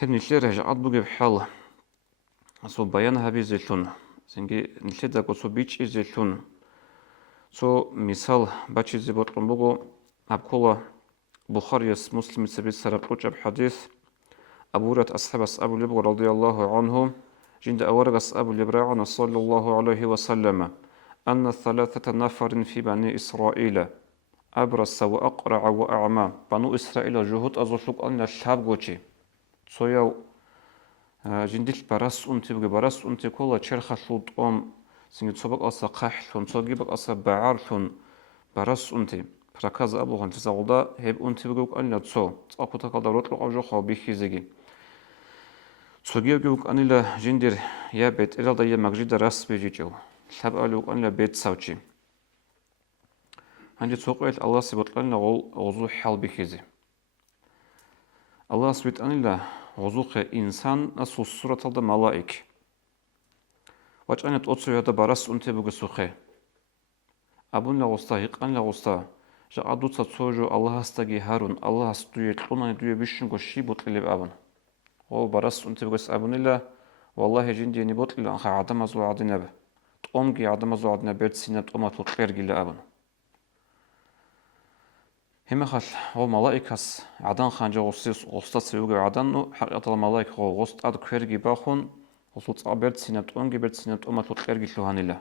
Нэлээр жаад бүгэ бхал асо баян хаби зэлүн синги нэлэда госо бич зэлүн со мисал бачи зэботон буго абкула Бухарияс муслим сабит сарапуч аб хадис أبورة أصحاب أصحاب النبي رضي الله عنهم جند أورق أصحاب النبي صلى الله عليه وسلم أن ثلاثة نفر في بني إسرائيل أبرص وأقرع وأعمى بنو إسرائيل جهود أزوشلوك أن الشاب غوشي سويا جندل براس أنتي براس أنتي كولا شرخة لوط سنجد صبق أصا قحلون صبق أصا بعارلون براس أنتي فراكاز أبوغن تزاغدا هب أنتي بغوك أن يتصو تأكو تقال روتلو أجوخو بيخيزيجي سوغيوغوك أنيلا جندر يا بيت إلا ضيا مغجيدا راس بيجيجو لحب ألوك أنيلا بيت ساوشي هنجي تسوقيت الله سبت لنا غزو حال بخيزي الله سبت أنيلا غزوخ إنسان أسو سورة الدا ملائك واج أنيلا تأتسو يادا براس أنتي بغسوخي أبون لغستا هيق أن لغستا جا أدوتا تسوجو الله استاقي هارون الله استويت لنا دوية بيشنغو شي بطلب أبن او براس أنت بقص أبنيلا والله جندي نبوت إلا أنخ عدم أزو عدنا به تقومجي عدم أزو عدنا بيت سنة تقوم تطير جل أبن هم خل هو ملائكة عدن خانجا غصيص غصت سيوجي عدن حقيقة الملائكة هو غصت أد كيرجي باخون غصت أبيت سنة تقومجي بيت سنة تقوم تطير جل هانيلا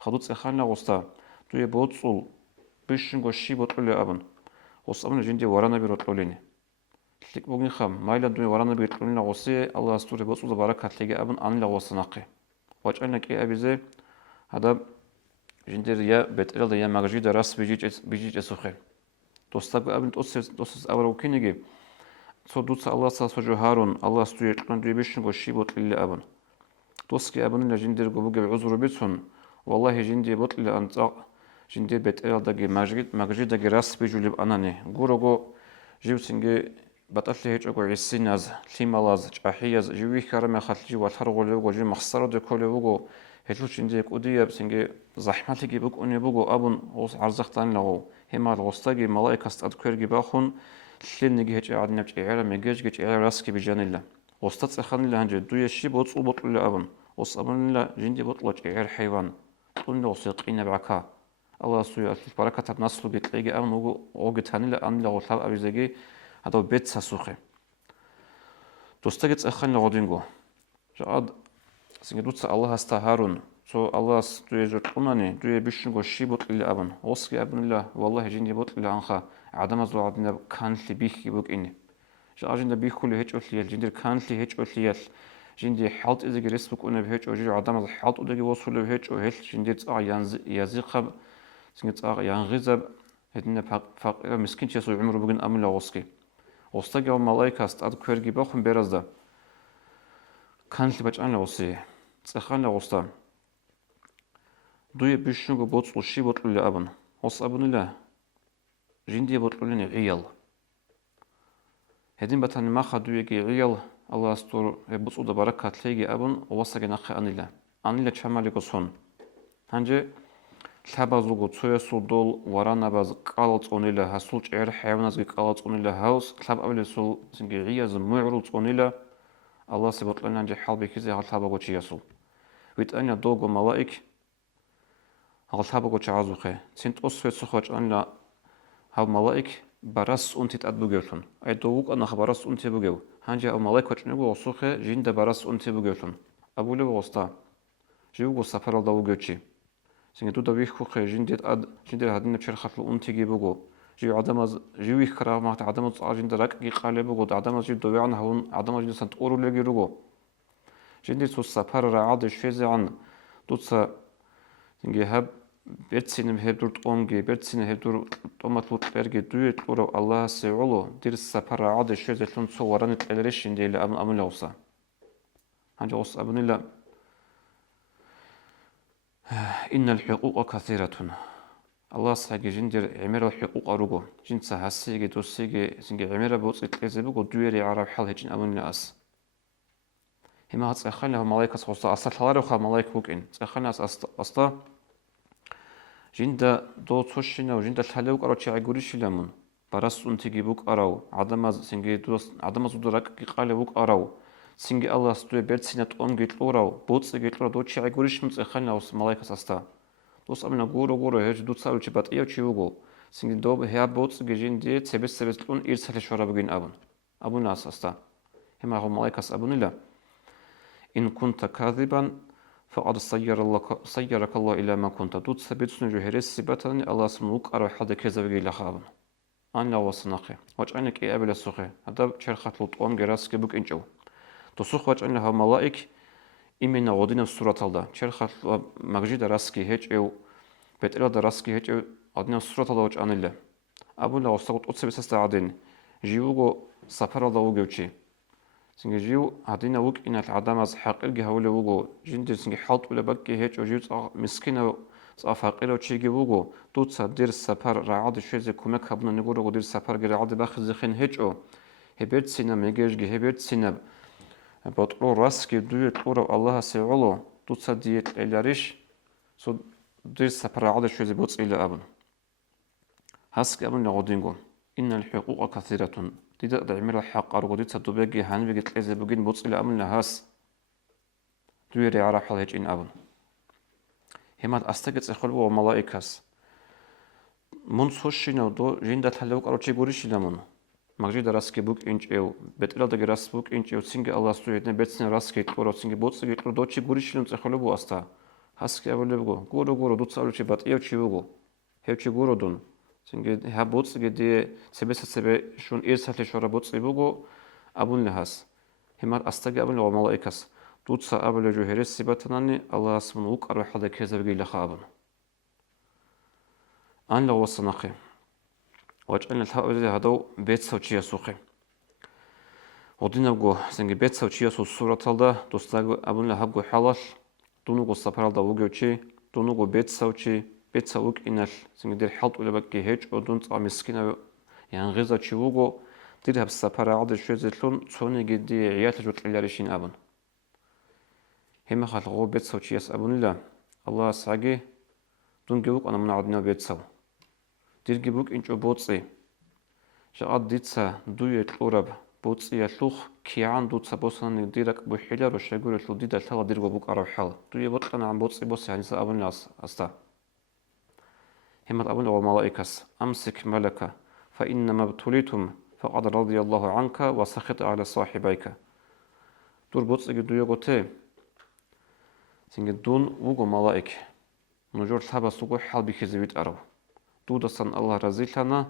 خدوت إخالنا غصتا توي بوتصل بيشنغو شي بطل أبن غصت أبن جندي ورانا بيرطليني تلك بوغين خام مايلا دوي ورانا بيطلون لغوصي الله استوري بوصول بركة تلقى أبن أن لغوص نقي واجعلنا كي أبيزي هذا جندير يا بيت إلدا يا مغجي راس بيجيج أسوخي دوستاق أبن توسس أولو كينيجي سو دوتس الله ساسوجو هارون الله استوري يطلون دوي بيشن غشي بوطل إلا أبن دوسكي أبن إلا جندير قبوغي بعذر بيتون والله جندي بوطل إلا أنتاق جندير بيت إلدا مغجي داقي راس بيجو لب أناني غورو جيوتينجي بطلت هيك أقول عسيناز ليمالاز جاحياز جوي كرم خالتي والحرق لوجو جي مخسرة دكول لوجو هتلوش عندك ودي بسنجي زحمة تيجي بق أني بقو أبن غص عرزقتان له هما الغصتاجي ملاك استأذكر جباخون لين نجي هيك عادنا بتجي على مجاج جي على راسك بجان الله غصتات أخذني له هنجد دوي الشيء بوصل بطل أبن غص أبن لا جندي بطل جي على الحيوان قلنا وثقين بعكا الله سوي بركة النصل بتلاقي أبن وجتاني لا أن له غصاب أبي زجي هذا بيت ساسوخي دوستاجت أخن لغدينغو جاد سنجدوت الله استهارون سو الله دويجر قناني دوي بيشنغو شيبوت إلى أبن وصي أبن الله والله جندي بوت إلى أنخا عدم زو عدنا كان لي بيخ يبوك إني جا جند بيخ كل هيج أوليال جندر كان لي هيج أوليال جندي حالت إذا جريسبوك أنا بهيج أوجي عدم حالت أودي وصل بهيج أوهيل جندي تاع يزيق سنجد تاع ينغزب هدنا فقير مسكين تيسو عمره بقين أمن لغوسكي وستاجي الملائكة استعد كيرجي باخم برزدا كان لي بجان لغوسي تسخان لغوستا دوي بيشنغو بوتصل شي بوطل لأبن وص أبن الله جندي بوطلني عيال هدين بتاني ما خدو يجي عيال الله استور بوتصل بركة تلاقي أبن ووصاجي نخي أن الله أن الله تشمالي قصون هنجي لحبازوغو تسويسو دول ورانا باز قالت أونيلا هسولج عير حيوانات قالت أونيلا هاوس لحب أولي سول سنجي عياز معرض أونيلا الله سبحانه لنا نجي حال بكيزي هل لحبازوغو تشيسول ويت أنيا دوغو ملائك هل لحبازوغو تشعازوخي سنت أسفيت سخوش أنيلا هل ملائك براس أنتي تأدبوغيرتون أي دوغوك أنا براس أنتي بوغيو هنجي أو ملائك وچنغو وصوخي جين دا براس أنتي بوغيرتون أبولي وغستا جيوغو سفر الدوغيوچي سنجد دودا ويخو خي جندر هادين بشر خطل أنتيجي بقو جيو عدم جيو يخرا ما عدم جندر رك قال بقو عدم جيو دوي عن هون عدم جندر سنت أورو لقي رقو جندر سو سفر رعاد شفيز عن دوتسا سنجي هب بيتسين هب دور أمجي بيتسين هب دور أمة لوط برجي دويت أورو الله سيعلو دير السفر رعاد شفيز لون سو ورانت الريش جندر أمن لوسا هنجي وص أبن الله إن الحقوق كثيرة الله ساجي جندر عمر الحقوق أروجو جنسا هسيجي دوسيجي سنجي عمر بوص إتلزبوجو دويري عرب حال هجين أمن الناس هما هتسخنها ملاك صوصا أصلا حلارو خا ملاك بوكين تسخنها أصلا جندا دو توشينا وجندا الحلوك أروتشي عجوريش لمن Baras untigi buk arau, adamaz singe dus adamaz udurak giqale buk arau. Singe Allah stue bertsinat git urau, buts git urau dochi ay gurishmts khalnaus malaikas asta. Dus amna guru hej dutsalu chibat iyo chiugo. Singe dob her buts gejin die sebes un irsale shora bugin abun. Abunas asta. Hema malaikas abunila. إن كنت كاذبا فقد صيرك الله إلى ما كنت دوت سبت سنجو هرس سبتني الله سموك أروح حد كذا بيجي لخابن أنا وصناقي وجعنك إيه قبل السخة هذا شرخة لطقم جراس كبوك إنجو تصخ وجعنها ملائك إمنا غدنا السورة الله شرخة مجد راسكي هيج أو بتقول دراسكي هيج أو غدنا السورة الله وجعن الله أبو الله وصقت أتصبح استعدين جيوغو سفر الله وجوتشي سنجي جيو هادينا وك إن العدم از حقير جهول وجو جند سنجي حاط ولا بقى هيج وجيو مسكينة فقير وشيء وجو توت صدير سفر رعاد شيء زي كمك هبنا نقول ودير سفر رعاد باخذ خين هيج أو هبرت سينا ميجيج هبرت سينا بطلو راسكي دويت أورو الله سيعلو توت صدير إلاريش سو دير سفر رعاد شيء زي بوت إلى أبن هاسك أبن نقدينكم إن الحقوق كثيرة تيدا دعمر الحق أرغدي تدوبيجي هان بيجت لازم بوجين بوص إلى أمن هاس دويري على حال هيج إن أبن هما أستجد إخوة وملائكة من سوشينا دو جندا تلوك أروتشي غوريشينا من مجد راسكي بوك إنج إيو بتلا دعي راس بوك إنج إيو سينج الله سويتنا بتسن راسكي كورو سينج بوص كورو دوتشي غوريشينا إخوة بو أستا هاسكي أقول لبغو غورو دوت سالوشي بات إيو تشيبغو هيوتشي غورو دون سنگ هبوتس گدی سبه شون ایرسالی شورا بوتس بگو ابون لحاظ همات استگی ابون لغو ملائکس دوتسا ابون لجو هرس سبتنانی الله اسمون وک اروح حدا کذا بگی لخابن آن لغو صناقي وجعلنا الحاول هذا بيت سوتشي سوقي ودينا بقو سنگ بيت سوتشي سو سورة تلدا دوستاغو ابون لحبقو حالش دونو قو سفرال دا وگوچي دونو قو بيت سوتشي بيت سوق إنال سنجدير حلط ولا بكي هيج ودون طعم مسكينة يعني غيظة شوقو تذهب السفارة عاد شوية زيتون تصوني جدي عيال جوت العريشين أبن هم خلقوا بيت سو شيء أبن الله سعجي دون جوك أنا من عدنا بيت سو دير جبوك إنجو بوتسي جاء ديتسا دوية الأورب بوتسي يلوخ كيان دوتسا بوسان ديرك بحيلة رشاقول يلو ديدا تلا دير جبوك أروح حال دوية بوتنا عن بوتسي بوسي يعني سأبن أستا همت أبن وملائكس أمسك ملكا فإنما ابتليتم فقد رضي الله عنك وسخط على صاحبيك دور بوتس اجدو يغوتي سنگ دون وغو ملائك نجور ثابا سوغو حال بكزيويت أرو دودسان الله رزيلتنا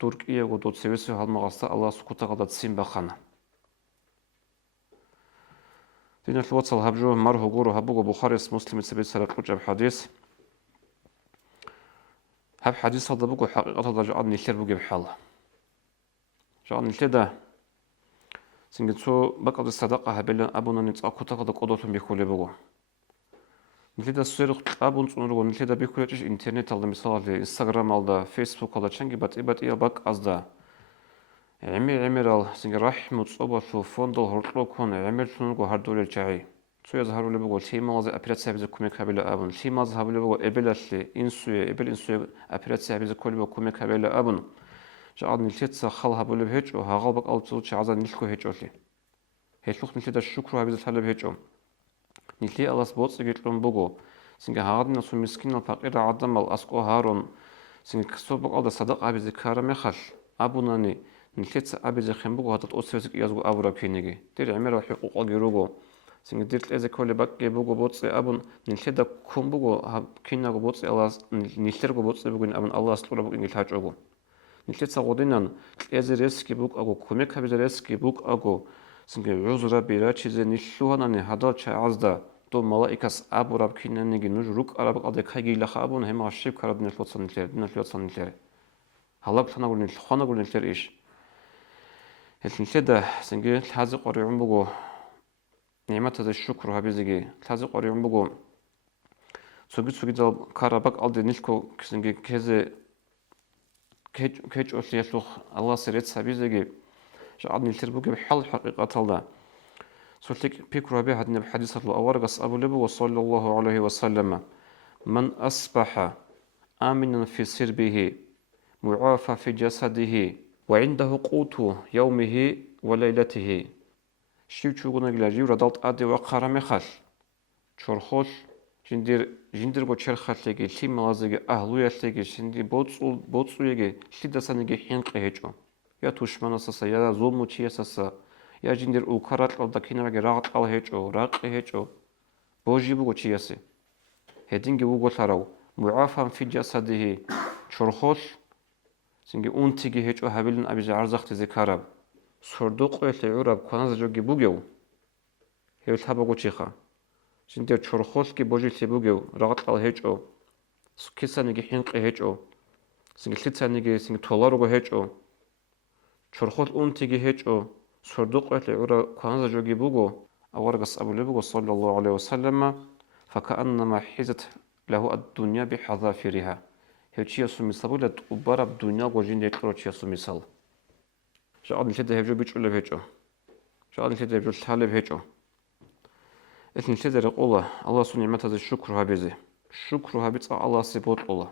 ترك إيغو دود سيوسي حال مغاستا الله سكوتا غدا تسين بخانا دين الواتسال هبجو مرهو غورو هبوغو بخاريس مسلم سبيت سرق وجب حديث هب حديث هذا بقول حقيقة هذا جعل نشر بقول بحاله جعل نشر ده سنجتو بقى الصدقة هبلا أبونا نتأكد هذا قدرتهم بيقول بقول نشر ده سيرق أبون صنورو نشر ده بيقول إيش إنترنت على مثال إنستغرام على فيسبوك على شنقي بات إيه بق أصدا عمر سنج راح متصوب شو فندل هرطلو كون عمر شنو هردول الشعي شو يظهر لي بقول شيء ما زي أبيات سبز كوميك هبلا أبون شيء ما ظهر لي بقول إبلاشلي إنسوي أبيات سبز كل بكوميك هبلا أبون جعل نلتت خال هبلا بهج وهغلبك ألتوت شعزا نلكو هج أولي هيشلوخ نلتت الشكر هبز الحل بهجهم نلتي الله سبوت سجيت لهم بقول سنج هادنا سو مسكين الفقير عدم الأسقو هارون سنج كسب بقول صدق هبز كارم يخش أبوناني نلتت هبز خم بقول هذا أسرتك يزقو أبورا بينيجي تير عمر حقوق الجروجو سنگ ديرت إذا كل بقى بوجو بوتس أبون نلتدا كم بوجو كينا جو بوتس الله نلتر جو بوتس بوجو أبون الله سلورا بوجو نلتاج أجو نلتت سعودينا إذا ريسكي بوك أجو كميك هبز ريسكي بوك أجو سنگ عذرا بيرا چیز نشلوهانا نهادا چه عزدا تو ملائكس أبو رب كينا نيجي نجروك أراب قدك هاي لخ أبون هم عشيب كرد نلتوت صن نلتر هلا بتنا قول نلخانا قول نلتر إيش نلتدا سنگ هذا قريم بوجو نعمة الشكر هبزيجي تازق قريم بقول سوجي دال كارباك ألدي نيشكو كسنجي كذا كيج أصلي يسوع الله سريت هبزيجي جعل نلتر بقول بحل حقيقة الله سولتك بيكرو به هذا الحديث الله أورجس أبو لبو وصلى الله عليه وسلم من أصبح آمنا في سربه معافى في جسده وعنده قوت يومه وليلته شيو تشوغنا جلاجي ردالت أدي وقارا مخال شرخوش جندر بو چرخال لگی لی ملازگی أهلویت لگی شندی بوتسو یگی لی دسانگی حینق هجو یا توشمن اساسا یا ظلمو چی اساسا یا جندر اوکارات al dakina وگی راغت al هجو راق هجو بوجي بو چی اسی هدینگی بو گلارو معافا في جسده شرخوش سنگی اون تیگی هجو هبلن أبي عرزخت ذكرب صردوق يتعرب كونز جوجي بوجو هيو تابو چيخا جندر چرخوش کی بوجی تبوگو راغت al هجو سكيسانگي حینق هجو سنگی تلتانگي سنگی تولارو هجو چرخوش اون تیگی هجو صردوق يتعرب كونز جوجي بوجو أورغس أبو لبوجو صلى الله عليه وسلم فكأنما حيزت له الدنيا بحذافيرها هيو چيا سوميسابولت وبارب دنيا وجندر كرو چيا سوميسال شاء الله هجو بيچول هجو شاء الله هجو تالب هجو إثنين تدري الله سبحانه وتعالى شكر هابيزي شكر هابيز الله سبحانه الله